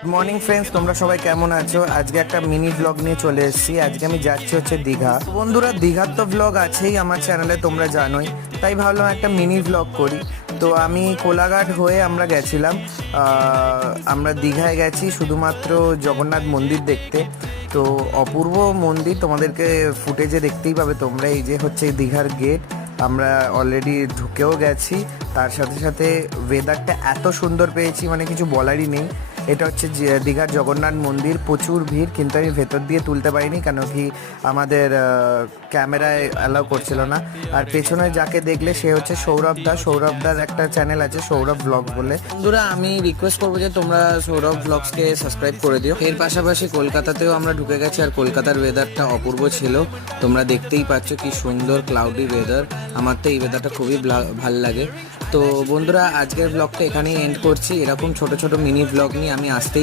Good morning friends, তোমরা সবাই কেমন আছো? আজকে একটা মিনি ব্লগ নিয়ে চলে এসেছি। আজকে আমি যাচ্ছি হচ্ছে দীঘা। বন্ধুরা, দীঘার তো ব্লগ আছেই আমার চ্যানেলে, তোমরা জানোই, তাই ভাবলাম একটা মিনি ব্লগ করি। তো আমি কোলাঘাট হয়ে আমরা গেছিলাম, আমরা দীঘায় গেছি শুধুমাত্র জগন্নাথ মন্দির দেখতে। তো অপূর্ব মন্দির, তোমাদেরকে ফুটেজে দেখতেই পাবে তোমরা। এই যে হচ্ছে দীঘার গেট, আমরা অলরেডি ঢুকেও গেছি। তার সাথে সাথে ওয়েদারটা এত সুন্দর পেয়েছি, মানে কিছু বলারই নেই। এটা হচ্ছে দীঘার জগন্নাথ মন্দির, প্রচুর ভিড়, কিন্তু আমি ভেতর দিয়ে তুলতে পারিনি কেন কি আমাদের ক্যামেরায় অ্যালাউ করছিল না। আর পেছনে যাকে দেখলে সে হচ্ছে সৌরভদার একটা চ্যানেল আছে, সৌরভ ব্লগ বলে। বন্ধুরা, আমি রিকোয়েস্ট করবো যে তোমরা সৌরভ ব্লগসকে সাবস্ক্রাইব করে দিও। এর পাশাপাশি কলকাতাতেও আমরা ঢুকে গেছি, আর কলকাতার ওয়েদারটা অপূর্ব ছিল। তোমরা দেখতেই পাচ্ছ কি সুন্দর ক্লাউডি ওয়েদার। আমার তো এই ওয়েদারটা খুবই ভাল লাগে। তো বন্ধুরা, আজকের ব্লগটা এখানেই এন্ড করছি। এরকম ছোট ছোট মিনি ব্লগ নিয়ে আমি আসতেই